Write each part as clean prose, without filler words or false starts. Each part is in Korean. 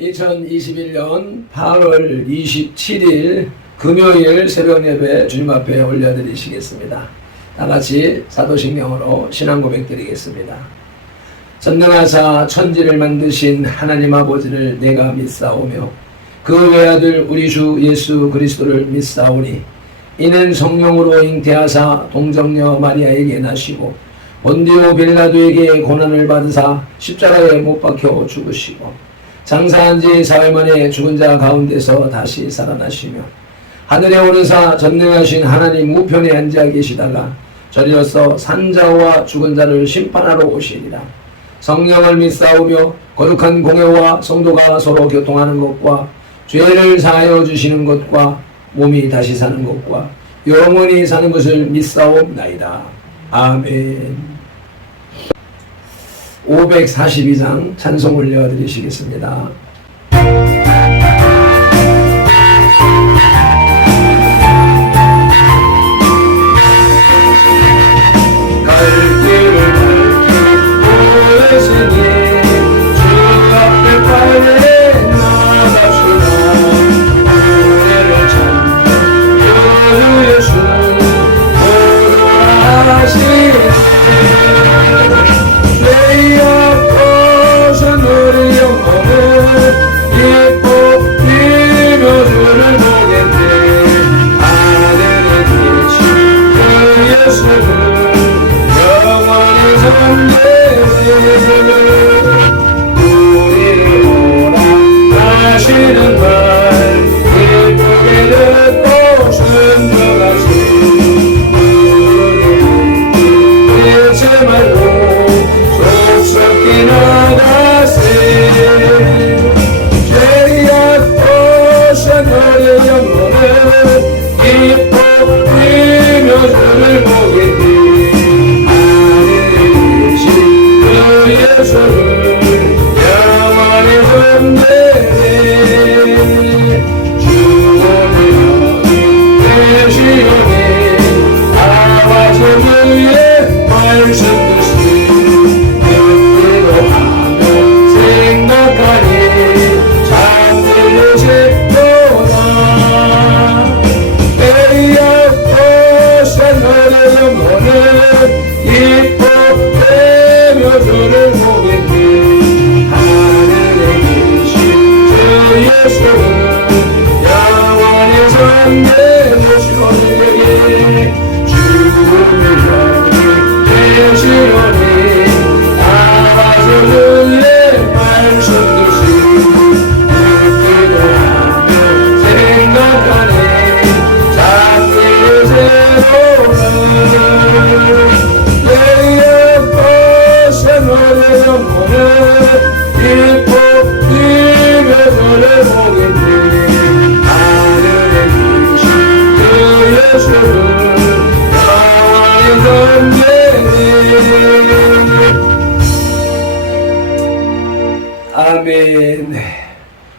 2021년 8월 27일 금요일 새벽 예배 주님 앞에 올려드리시겠습니다. 다같이 사도신경으로 신앙 고백 드리겠습니다. 전능하사 천지를 만드신 하나님 아버지를 내가 믿사오며 그 외아들 우리 주 예수 그리스도를 믿사오니 이는 성령으로 잉태하사 동정녀 마리아에게 나시고 본디오 빌라도에게 고난을 받으사 십자가에 못 박혀 죽으시고 장사한 지 사흘 만에 죽은 자 가운데서 다시 살아나시며 하늘에 오르사 전능하신 하나님 우편에 앉아 계시다가 저리로서 산자와 죽은 자를 심판하러 오시리라. 성령을 믿사오며 거룩한 공회와 성도가 서로 교통하는 것과 죄를 사하여 주시는 것과 몸이 다시 사는 것과 영원히 사는 것을 믿사옵나이다. 아멘. 542장 찬송 올려드리시겠습니다. 갈 길을 밝히고 주 앞에 빨리 나갑시다. 우리를 찾는 주 예수 오로라시네. 죄 없어서 우리 영혼을 기뻐 뛰며 주를 보겠네. 하늘에 계신 그 예수를 영원히 섬기네. 우리를 오라 하시는 말 기쁘게 듣고 순종하시. 우리를 잊지 말고 속속히 나가세. 죄악 없으신 우리 영혼을 기뻐 뛰며 주를 보겠니. 하늘에 계신 그 예수를 영원히 섬기네. 주 오늘 계시오니 아버지 주의 말씀 아멘.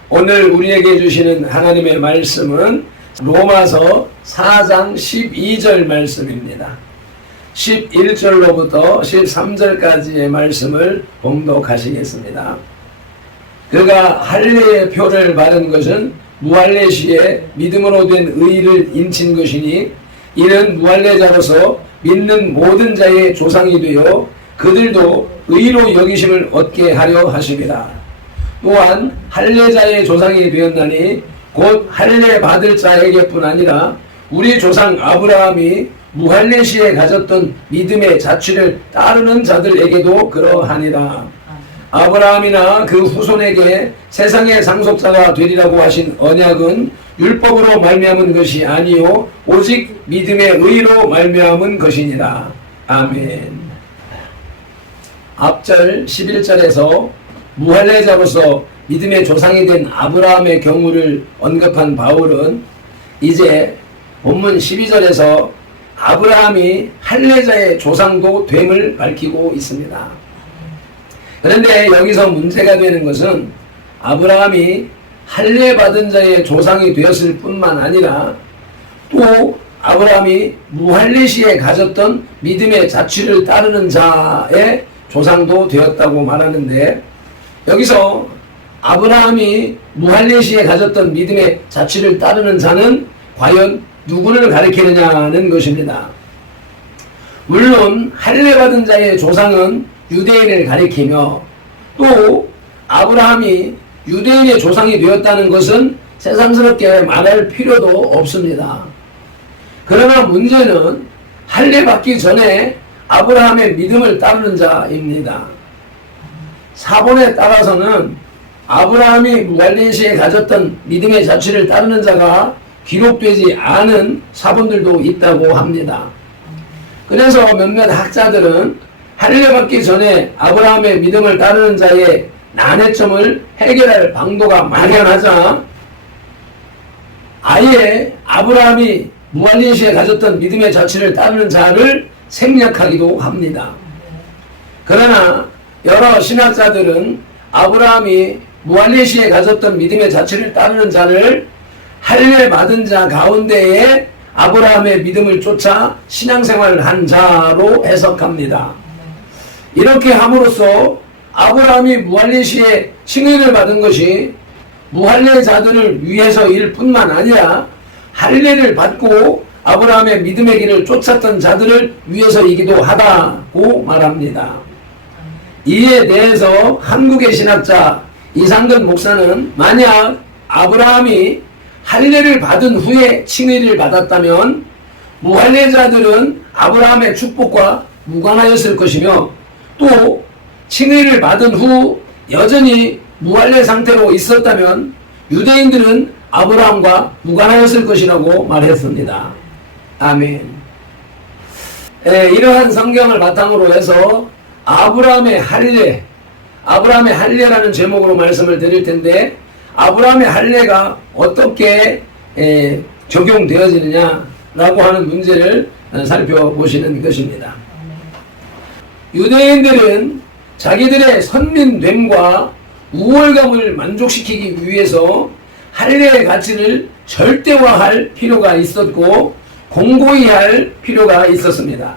오늘 우리에게 주시는 하나님의 말씀은 로마서 4장 12절 말씀입니다. 11절로부터 13절까지의 말씀을 봉독하시겠습니다. 그가 할례의 표를 받은 것은 무할례 시에 믿음으로 된 의를 인친 것이니 이는 무할례자로서 믿는 모든 자의 조상이 되어 그들도 의로 여기심을 얻게 하려 하심이라. 또한 할례자의 조상이 되었나니 곧 할례 받을 자에게뿐 아니라 우리 조상 아브라함이 무할례 시에 가졌던 믿음의 자취를 따르는 자들에게도 그러하니라. 아브라함이나 그 후손에게 세상의 상속자가 되리라고 하신 언약은 율법으로 말미암은 것이 아니요 오직 믿음의 의로 말미암은 것이니라. 아멘. 앞절 11절에서 무할례자로서 믿음의 조상이 된 아브라함의 경우를 언급한 바울은 이제 본문 12절에서 아브라함이 할례자의 조상도 됨을 밝히고 있습니다. 그런데 여기서 문제가 되는 것은 아브라함이 할례 받은 자의 조상이 되었을 뿐만 아니라 또 아브라함이 무할례 시에 가졌던 믿음의 자취를 따르는 자의 조상도 되었다고 말하는데, 여기서 아브라함이 무할례 시에 가졌던 믿음의 자취를 따르는 자는 과연 누구를 가리키느냐는 것입니다. 물론 할례 받은 자의 조상은 유대인을 가리키며 또 아브라함이 유대인의 조상이 되었다는 것은 새삼스럽게 말할 필요도 없습니다. 그러나 문제는 할례 받기 전에 아브라함의 믿음을 따르는 자입니다. 사본에 따라서는 아브라함이 무할례 시에 가졌던 믿음의 자취를 따르는 자가 기록되지 않은 사본들도 있다고 합니다. 그래서 몇몇 학자들은 할례 받기 전에 아브라함의 믿음을 따르는 자의 난해점을 해결할 방도가 막연하자 아예 아브라함이 무할례 시에 가졌던 믿음의 자취를 따르는 자를 생략하기도 합니다. 그러나 여러 신학자들은 아브라함이 무할례 시에 가졌던 믿음의 자취를 따르는 자를 할례 받은 자 가운데에 아브라함의 믿음을 쫓아 신앙생활을 한 자로 해석합니다. 이렇게 함으로써 아브라함이 무할례 시에 칭의를 받은 것이 무할례자들을 위해서일 뿐만 아니라 할례를 받고 아브라함의 믿음의 길을 쫓았던 자들을 위해서이기도 하다고 말합니다. 이에 대해서 한국의 신학자 이상근 목사는 만약 아브라함이 할례를 받은 후에 칭의를 받았다면 무할례자들은 아브라함의 축복과 무관하였을 것이며 또 칭의를 받은 후 여전히 무할례 상태로 있었다면 유대인들은 아브라함과 무관하였을 것이라고 말했습니다. 아멘. 이러한 성경을 바탕으로 해서 아브라함의 할례라는 제목으로 말씀을 드릴 텐데 아브라함의 할례가 어떻게 적용되어지느냐라고 하는 문제를 살펴보시는 것입니다. 유대인들은 자기들의 선민됨과 우월감을 만족시키기 위해서 할례의 가치를 절대화할 필요가 있었고 공고히 할 필요가 있었습니다.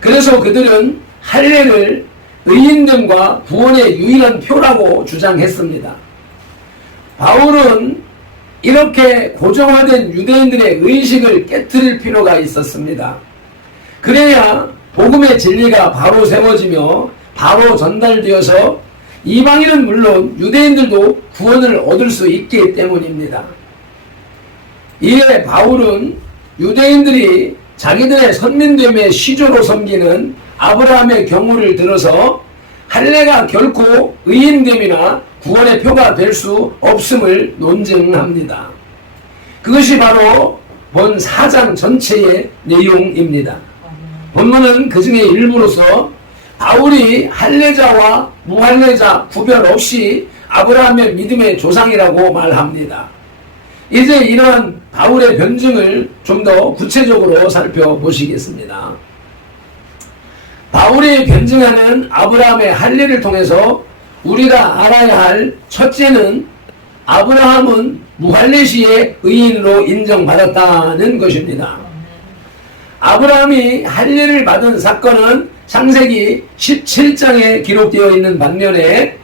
그래서 그들은 할례를 의인됨과 구원의 유일한 표라고 주장했습니다. 바울은 이렇게 고정화된 유대인들의 의식을 깨트릴 필요가 있었습니다. 그래야 복음의 진리가 바로 세워지며 바로 전달되어서 이방인은 물론 유대인들도 구원을 얻을 수 있기 때문입니다. 이에 바울은 유대인들이 자기들의 선민됨의 시조로 섬기는 아브라함의 경우를 들어서 할례가 결코 의인됨이나 구원의 표가 될 수 없음을 논증합니다. 그것이 바로 본 4장 전체의 내용입니다. 본문은 그 중에 일부로서 바울이 할례자와 무할례자 구별 없이 아브라함의 믿음의 조상이라고 말합니다. 이제 이러한 바울의 변증을 좀 더 구체적으로 살펴보시겠습니다. 바울이 변증하는 아브라함의 할례를 통해서 우리가 알아야 할 첫째는 아브라함은 무할례 시에 의인으로 인정받았다는 것입니다. 아브라함이 할례를 받은 사건은 창세기 17장에 기록되어 있는 반면에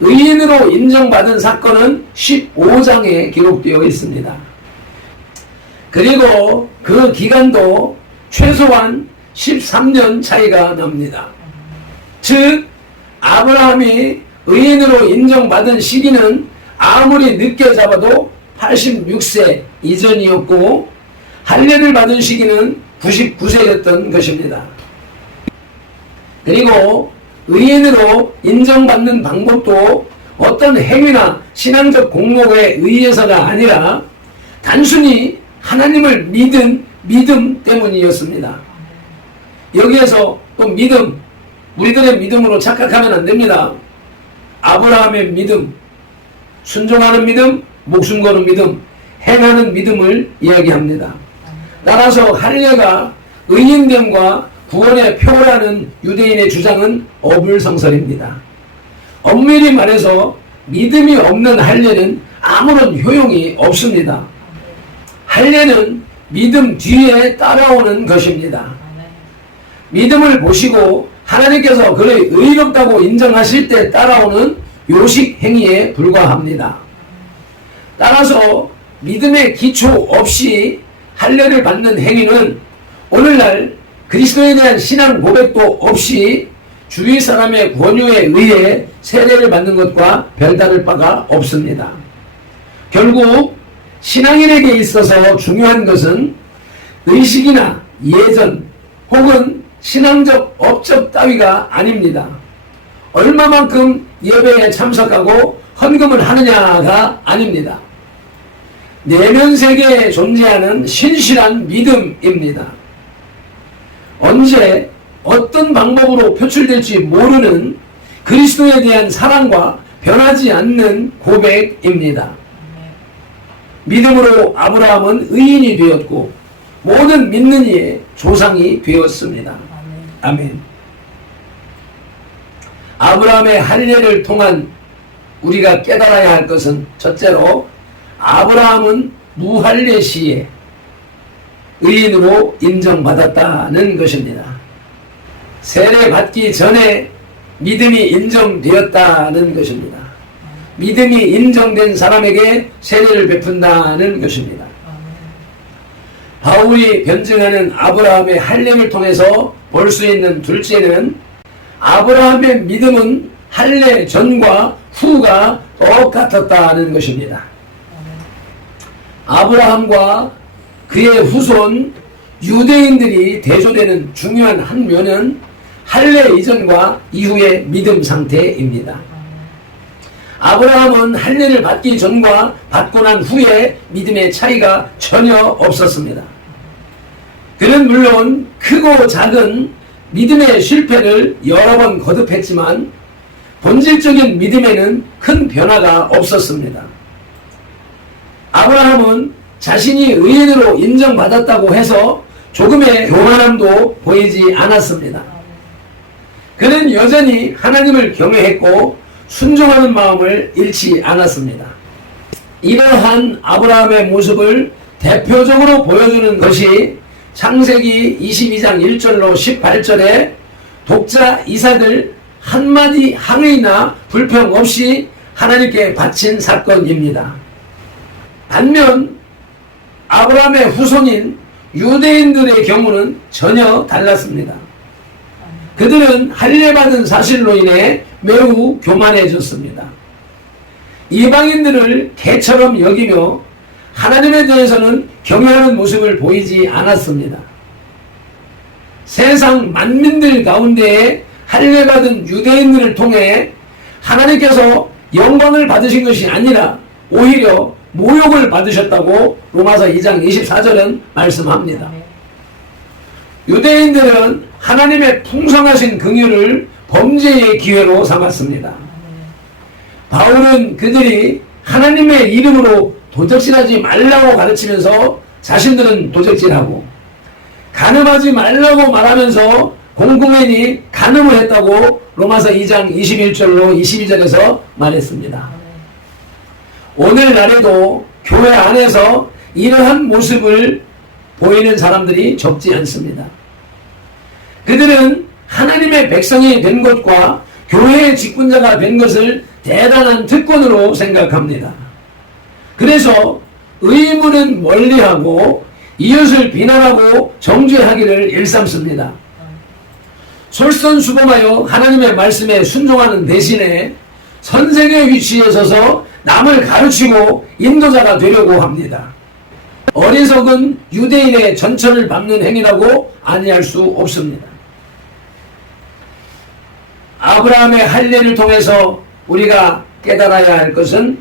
의인으로 인정받은 사건은 15장에 기록되어 있습니다. 그리고 그 기간도 최소한 13년 차이가 납니다. 즉 아브라함이 의인으로 인정받은 시기는 아무리 늦게 잡아도 86세 이전이었고 할례를 받은 시기는 99세였던 것입니다. 그리고 의인으로 인정받는 방법도 어떤 행위나 신앙적 공로에 의해서가 아니라 단순히 하나님을 믿은 믿음 때문이었습니다. 여기에서 또 믿음, 우리들의 믿음으로 착각하면 안 됩니다. 아브라함의 믿음, 순종하는 믿음, 목숨 거는 믿음, 행하는 믿음을 이야기합니다. 따라서 할례가 의인됨과 구원의 표라는 유대인의 주장은 어불성설입니다. 엄밀히 말해서 믿음이 없는 할례는 아무런 효용이 없습니다. 할례는 믿음 뒤에 따라오는 것입니다. 믿음을 보시고 하나님께서 그를 의롭다고 인정하실 때 따라오는 요식 행위에 불과합니다. 따라서 믿음의 기초 없이 할례를 받는 행위는 오늘날 그리스도에 대한 신앙 고백도 없이 주위 사람의 권유에 의해 세례를 받는 것과 별다를 바가 없습니다. 결국 신앙인에게 있어서 중요한 것은 의식이나 예전 혹은 신앙적 업적 따위가 아닙니다. 얼마만큼 예배에 참석하고 헌금을 하느냐가 아닙니다. 내면 세계에 존재하는 신실한 믿음입니다. 언제 어떤 방법으로 표출될지 모르는 그리스도에 대한 사랑과 변하지 않는 고백입니다. 믿음으로 아브라함은 의인이 되었고 모든 믿는 이의 조상이 되었습니다. 아멘. 아브라함의 할례를 통한 우리가 깨달아야 할 것은 첫째로 아브라함은 무할례 시에 의인으로 인정받았다는 것입니다. 세례 받기 전에 믿음이 인정되었다는 것입니다. 믿음이 인정된 사람에게 세례를 베푼다는 것입니다. 바울이 변증하는 아브라함의 할례를 통해서 볼 수 있는 둘째는 아브라함의 믿음은 할례 전과 후가 똑같았다는 것입니다. 아브라함과 그의 후손 유대인들이 대조되는 중요한 한 면은 할례 이전과 이후의 믿음 상태입니다. 아브라함은 할례를 받기 전과 받고 난 후에 믿음의 차이가 전혀 없었습니다. 그는 물론 크고 작은 믿음의 실패를 여러 번 거듭했지만 본질적인 믿음에는 큰 변화가 없었습니다. 아브라함은 자신이 의인으로 인정받았다고 해서 조금의 교만함도 보이지 않았습니다. 그는 여전히 하나님을 경외했고 순종하는 마음을 잃지 않았습니다. 이러한 아브라함의 모습을 대표적으로 보여주는 것이 창세기 22장 1절로 18절에 독자 이삭을 한마디 항의나 불평 없이 하나님께 바친 사건입니다. 반면 아브라함의 후손인 유대인들의 경우는 전혀 달랐습니다. 그들은 할례받은 사실로 인해 매우 교만해졌습니다. 이방인들을 개처럼 여기며 하나님에 대해서는 경외하는 모습을 보이지 않았습니다. 세상 만민들 가운데에 할례받은 유대인들을 통해 하나님께서 영광을 받으신 것이 아니라 오히려 모욕을 받으셨다고 로마서 2장 24절은 말씀합니다. 유대인들은 하나님의 풍성하신 긍휼을 범죄의 기회로 삼았습니다. 바울은 그들이 하나님의 이름으로 도적질하지 말라고 가르치면서 자신들은 도적질하고 간음하지 말라고 말하면서 공공연히 간음을 했다고 로마서 2장 21절로 22절에서 말했습니다. 오늘날에도 교회 안에서 이러한 모습을 보이는 사람들이 적지 않습니다. 그들은 하나님의 백성이 된 것과 교회의 직분자가 된 것을 대단한 특권으로 생각합니다. 그래서 의무는 멀리하고 이웃을 비난하고 정죄하기를 일삼습니다. 솔선수범하여 하나님의 말씀에 순종하는 대신에 선생의 위치에 서서 남을 가르치고 인도자가 되려고 합니다. 어리석은 유대인의 전천을 밟는 행위라고 아니할 수 없습니다. 아브라함의 할례를 통해서 우리가 깨달아야 할 것은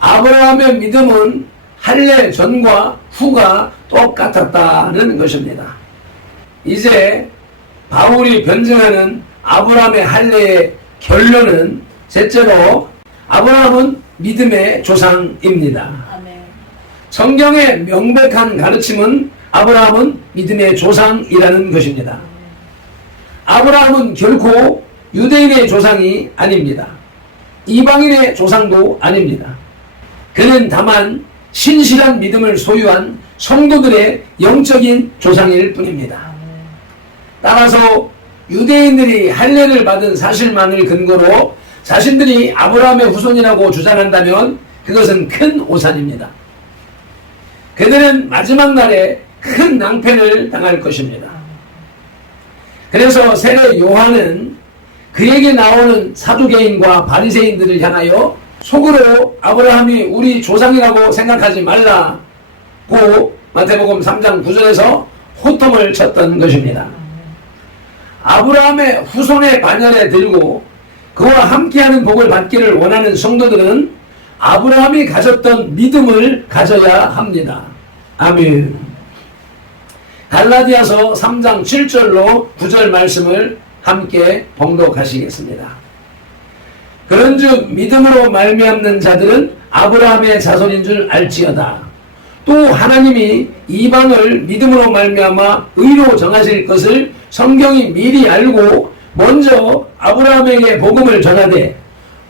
아브라함의 믿음은 할례 전과 후가 똑같았다는 것입니다. 이제 바울이 변증하는 아브라함의 할례의 결론은 셋째로 아브라함은 믿음의 조상입니다. 성경의 명백한 가르침은 아브라함은 믿음의 조상이라는 것입니다. 아브라함은 결코 유대인의 조상이 아닙니다. 이방인의 조상도 아닙니다. 그는 다만 신실한 믿음을 소유한 성도들의 영적인 조상일 뿐입니다. 따라서 유대인들이 할례를 받은 사실만을 근거로 자신들이 아브라함의 후손이라고 주장한다면 그것은 큰 오산입니다. 그들은 마지막 날에 큰 낭패를 당할 것입니다. 그래서 세례 요한은 그에게 나오는 사두개인과 바리새인들을 향하여 속으로 아브라함이 우리 조상이라고 생각하지 말라고 마태복음 3장 9절에서 호통을 쳤던 것입니다. 아브라함의 후손의 반열에 들고 그와 함께하는 복을 받기를 원하는 성도들은 아브라함이 가졌던 믿음을 가져야 합니다. 아멘. 갈라디아서 3장 7절로 9절 말씀을 함께 봉독하시겠습니다. 그런즉 믿음으로 말미암는 자들은 아브라함의 자손인 줄 알지어다. 또 하나님이 이방을 믿음으로 말미암아 의로 정하실 것을 성경이 미리 알고 먼저 아브라함에게 복음을 전하되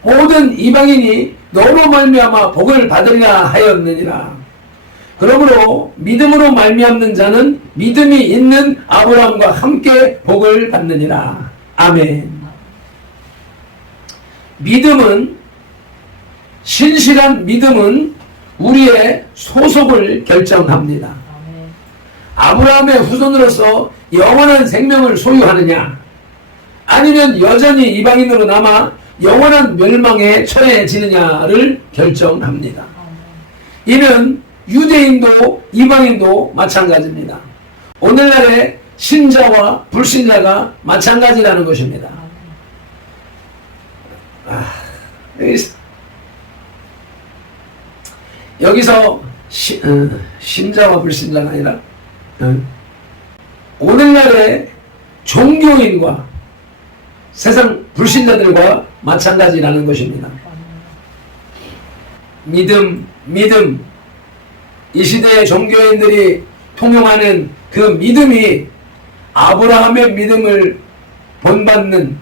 모든 이방인이 너로 말미암아 복을 받으리라 하였느니라. 그러므로 믿음으로 말미암는 자는 믿음이 있는 아브라함과 함께 복을 받느니라. 아멘. 믿음은, 신실한 믿음은 우리의 소속을 결정합니다. 아브라함의 후손으로서 영원한 생명을 소유하느냐, 아니면 여전히 이방인으로 남아 영원한 멸망에 처해지느냐를 결정합니다. 이는 유대인도 이방인도 마찬가지입니다. 오늘날의 신자와 불신자가 마찬가지라는 것입니다. 여기서 신자와 불신자가 아니라 오늘날의 종교인과 세상 불신자들과 마찬가지라는 것입니다. 믿음. 이 시대의 종교인들이 통용하는 그 믿음이 아브라함의 믿음을 본받는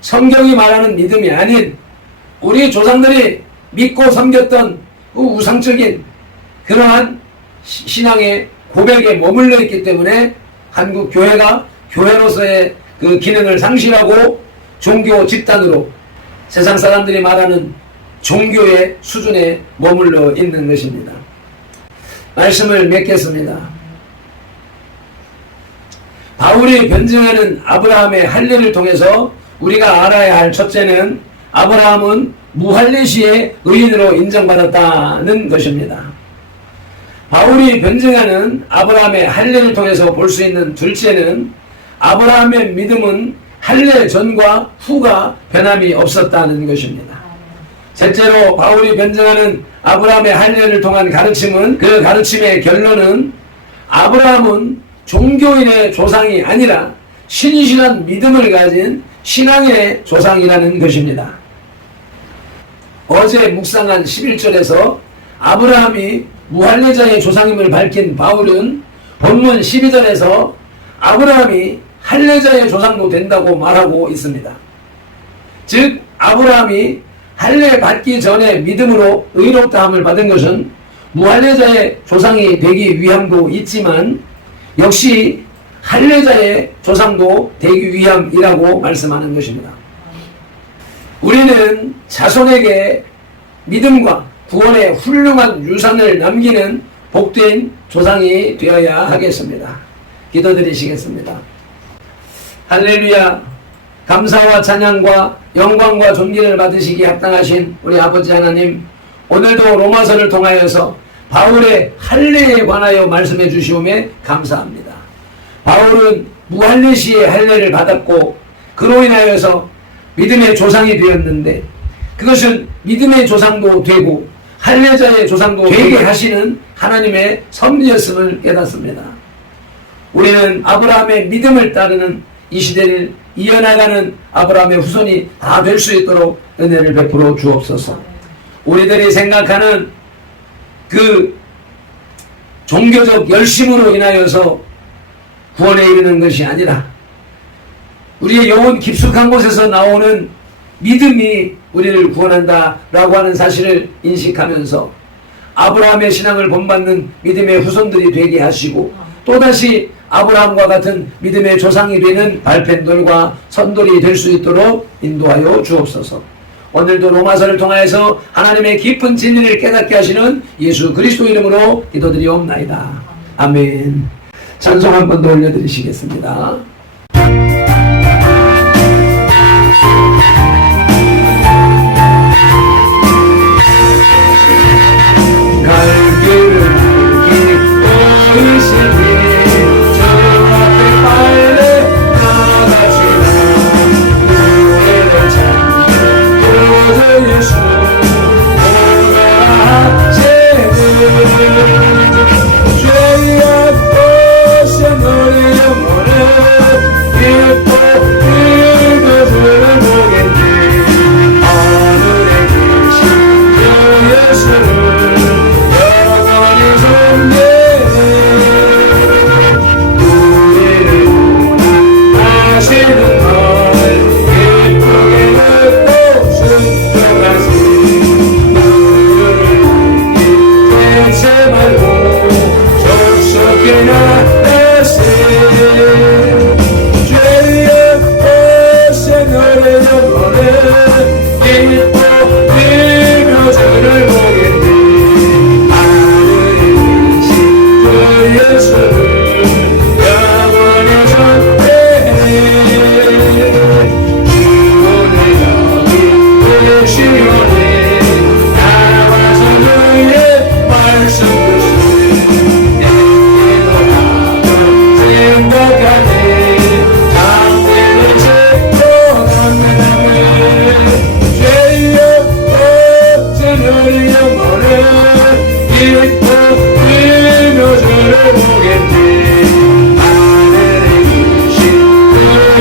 성경이 말하는 믿음이 아닌 우리 조상들이 믿고 섬겼던 그 우상적인 그러한 신앙의 고백에 머물러 있기 때문에 한국 교회가 교회로서의 그 기능을 상실하고 종교 집단으로 세상 사람들이 말하는 종교의 수준에 머물러 있는 것입니다. 말씀을 맺겠습니다. 바울이 변증하는 아브라함의 할례를 통해서 우리가 알아야 할 첫째는 아브라함은 무할례시의 의인으로 인정받았다는 것입니다. 바울이 변증하는 아브라함의 할례를 통해서 볼 수 있는 둘째는 아브라함의 믿음은 할례 전과 후가 변함이 없었다는 것입니다. 셋째로 바울이 변증하는 아브라함의 할례를 통한 가르침은 그 가르침의 결론은 아브라함은 종교인의 조상이 아니라 신실한 믿음을 가진 신앙의 조상이라는 것입니다. 어제 묵상한 11절에서 아브라함이 무할례자의 조상임을 밝힌 바울은 본문 12절에서 아브라함이 할례자의 조상도 된다고 말하고 있습니다. 즉 아브라함이 할례 받기 전에 믿음으로 의롭다함을 받은 것은 무할례자의 조상이 되기 위함도 있지만 역시 할례자의 조상도 되기 위함이라고 말씀하는 것입니다. 우리는 자손에게 믿음과 구원의 훌륭한 유산을 남기는 복된 조상이 되어야 하겠습니다. 기도드리시겠습니다. 할렐루야. 감사와 찬양과 영광과 존귀를 받으시기에 합당하신 우리 아버지 하나님, 오늘도 로마서를 통하여서 바울의 할례에 관하여 말씀해 주시오매 감사합니다. 바울은 무할례시의 할례를 받았고 그로 인하여서 믿음의 조상이 되었는데 그것은 믿음의 조상도 되고 할례자의 조상도 되게 하시는 하나님의 섭리였음을 깨닫습니다. 우리는 아브라함의 믿음을 따르는 이 시대를 이어나가는 아브라함의 후손이 다 될 수 있도록 은혜를 베풀어 주옵소서. 우리들이 생각하는 그 종교적 열심으로 인하여서 구원에 이르는 것이 아니라 우리의 영혼 깊숙한 곳에서 나오는 믿음이 우리를 구원한다라고 하는 사실을 인식하면서 아브라함의 신앙을 본받는 믿음의 후손들이 되게 하시고 또다시 아브라함과 같은 믿음의 조상이 되는 발펜돌과 선돌이 될 수 있도록 인도하여 주옵소서. 오늘도 로마서를 통하여서 하나님의 깊은 진리를 깨닫게 하시는 예수 그리스도 이름으로 기도드리옵나이다. 아멘. 찬송 한 번 더 올려드리시겠습니다. 갈 길을 보이시니 저 앞에 빨리 나가시라. 노래를 찾는 모든 예수 오라하시는 죄 앞에서 너의 영혼을 기뻐 이것을 보겠니. 하늘에 계신 주 예수를 영원히 존대해. 우리를 원하시는 걸 기쁘게 듣고 순종하시. 새 말고 족속이나 내세. 죄의 벗에 너의 영혼을 기뻐 뛰며 주를 보겠니. 하늘에 계신 주 예수를 영원히 존대해. 주오늘 여기 계시오니 나와서 주의 말씀 듣으니 내게 돌아가 생각하니 장대를 짓고 남는 죄의 벗은 너의 영혼을 기뻐 뛰며 주를 보겠니. 하늘에 계신 주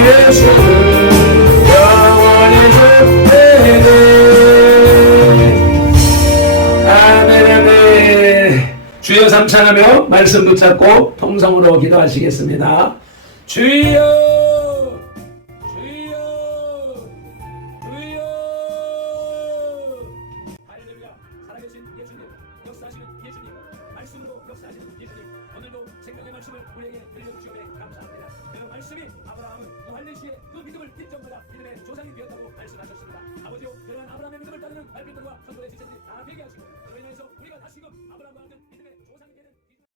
예수를 영원히 존대해. 아멘 아멘. 주여 삼창하며 말씀 붙잡고 통성으로 기도하시겠습니다. 주여 주여 주여. 할렐루야. 살아계신 예수님, 역사하시는 예수님, 말씀으로 역사하시는 예수님, 오늘도 생명의 말씀을 우리에게 들려주시오에 감사합니다. 그 말씀이 아브라함은 무할례 시에 그 믿음을 뒷전마다 믿음의 조상이 되었다고 말씀하셨습니다. 아버지요, 그러한 아브라함의 믿음을 따르는 발표들과 선도의 지체들이 다 되게 하시고 그로 인해서 우리가 다시금 아브라함과